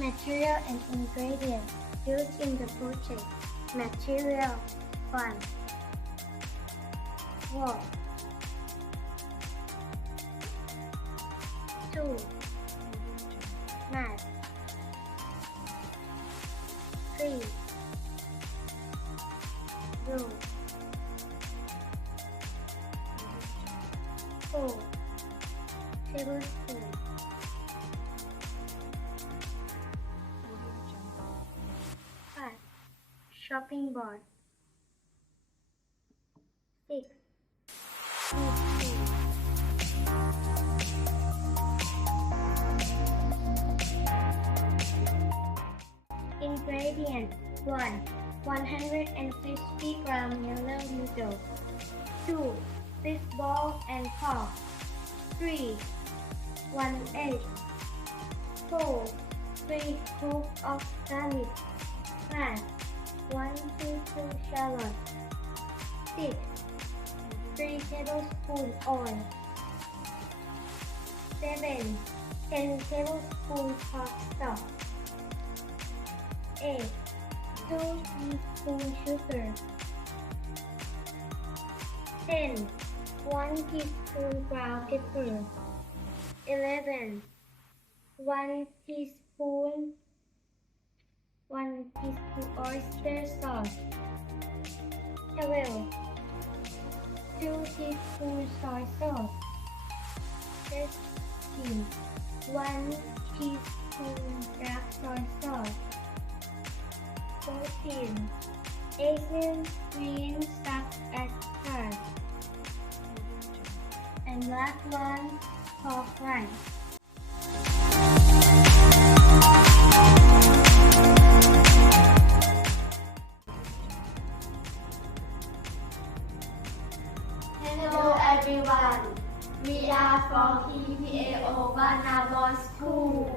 Material and ingredients used in the project. Material 1. Wool 2. Mat 3. Glue 4. Tablespoon 5. Chopping board 6. Ingredients 1. 150 gram yellow noodle 2. Fish ball and pork 3. 1 egg 4. 3 cloves of garlic 5. 1 teaspoon shallot 6. 3 tablespoons oil 7. 10 tablespoons pork stock 8. 2 teaspoons sugar 10. 1 teaspoon ground pepper 11. 1 teaspoon oyster sauce 12. 2 teaspoons soy sauce 13. 1 teaspoon dark soy sauce 14. Asian green such as carrot and last one, pork rice. Hello everyone, we are from PPAO Banabon School.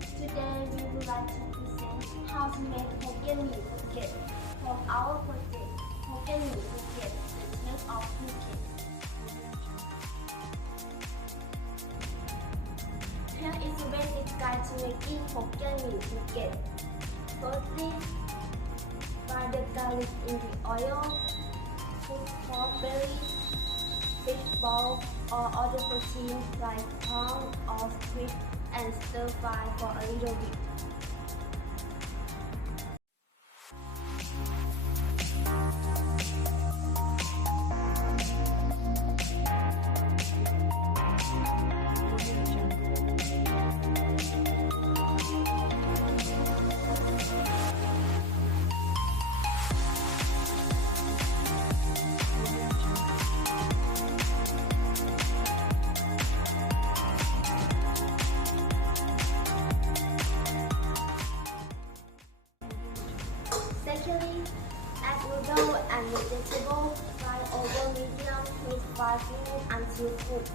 Today we would like to present how to make Hokkien Mee Phuket from our project Hokkien Mee Phuket, the taste of Phuket. Here is a basic guide to making Hokkien Mee Phuket. Firstly, fry the garlic in the oil. Put pork belly, fish ball, or other proteins like prawn or squid and stir fry for a little bit. Secondly, add noodle and vegetable, fry over medium heat 5 minutes until cooked.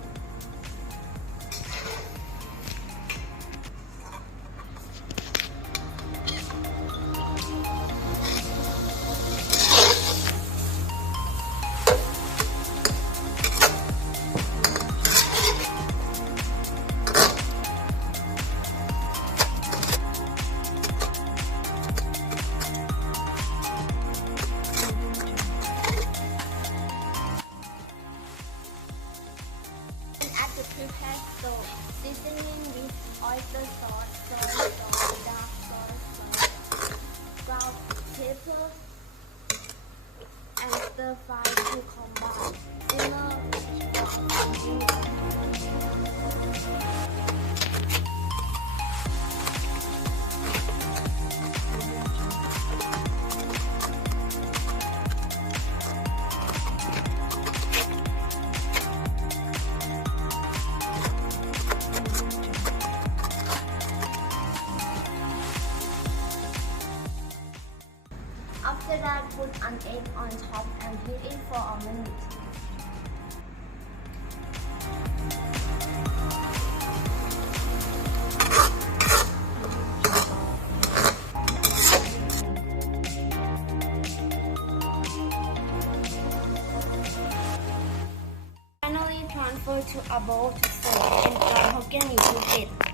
To prepare soap, seasoning with oyster sauce, soy sauce, dark soy sauce, ground pepper, and stir fry to combine. Simmer for a few minutes. After that, put an egg on top and heat it for a minute. Finally, transfer to a bowl to serve and fry Hokkien Mee Phuket.